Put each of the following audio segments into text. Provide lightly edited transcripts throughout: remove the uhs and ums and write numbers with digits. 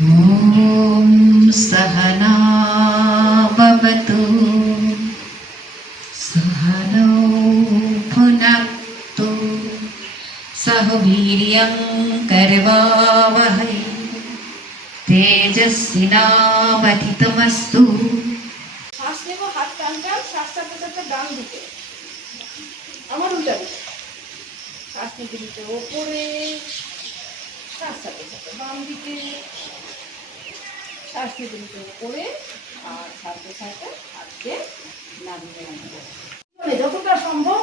ॐ सहना भवतु सहनौ भुनक्तु सह वीर्यं करवावहै तेजस्विनावधितमस्तु। শ্বাস নেব, হাত টান টান, শ্বাস চাপতে চাপতে ডান দিকে, আমার উল্টা দিকে শ্বাস নিতে নিতে ওপরে, শ্বাস চাপতে চাপতে বাম দিকে, শ্বাস নিতে নিতে ওপরে, আর ছাড়তে ছাড়তে হাতকে নামিয়ে নামিয়ে যতটা সম্ভব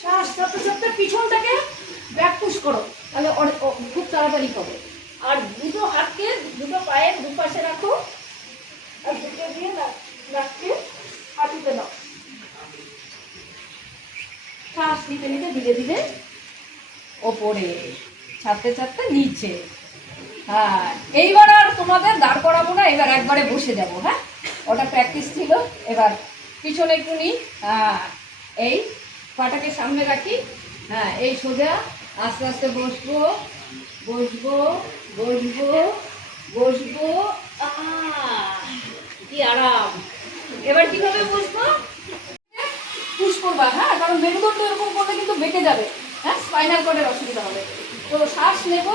শ্বাস চাপতে চাপতে পিছনটাকে ব্যাক পুশ করো, তাহলে খুব তাড়াতাড়ি হবে। আর দুটো হাতকে দুটো পায়ের দুপাশে রাখো, আর দুটো দিয়ে নাককে হাঁটুতে নাও। শ্বাস নিতে নিতে ধীরে ধীরে ওপরে, ছাড়তে ছাড়তে নিচে। হ্যাঁ, এইবার আর তোমাদের দাঁড় করাবো না, এবার একবারে বসে যাবো। হ্যাঁ, ওটা প্র্যাকটিস ছিল। এবার পিছনে একটু নিই। হ্যাঁ, এই পাটাকে সামনে রাখি। হ্যাঁ, এই সোজা আস্তে আস্তে বসবো বসবো বসবো বসবো। কি আরাম। এবার কিভাবে বসবো? পুশ করবা। হ্যাঁ, কারণ মেরুদণ্ড এরকম করলে কিন্তু বেঁকে যাবে। হ্যাঁ, স্পাইনাল কর্ডের অসুবিধা হবে। তো শ্বাস নেব,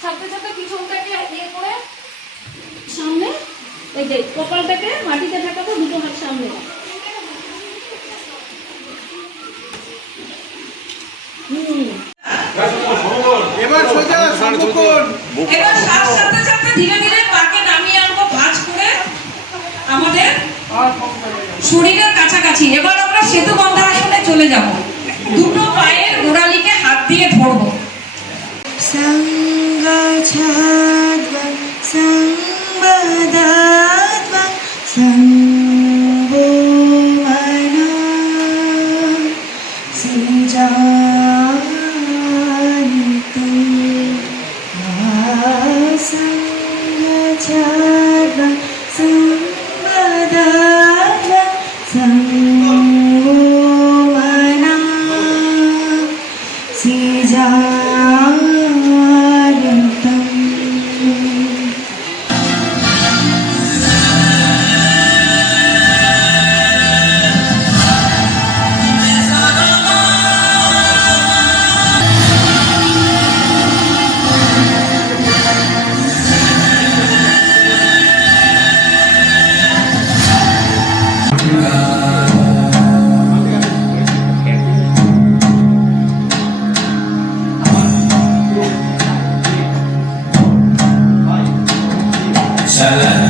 ছাড়তে ছাড়তে পিছনটাকে ইয়ে করে সামনে, এই যে কপালটাকে মাটিতে ঠেকাবো, দুটো হাত সামনে। এবার সোজা সম্মুখন। এবার শ্বাস ছাড়তে ছাড়তে ধীরে ধীরে পাকে নামিয়ে আনবো ভাঁজ করে আমাদের শরীরের কাছাকাছি। এবার আমরা সেতু বন্ধাসনে চলে যাব। দুটো পায়ের গোড়ালিকে হাত দিয়ে ধরবো। संगच्छध्वं संवदाध्वं संवो मनो सिजानितं संगच्छध्वं संवदाध्वं संवो मनो सिजानितं। Salam.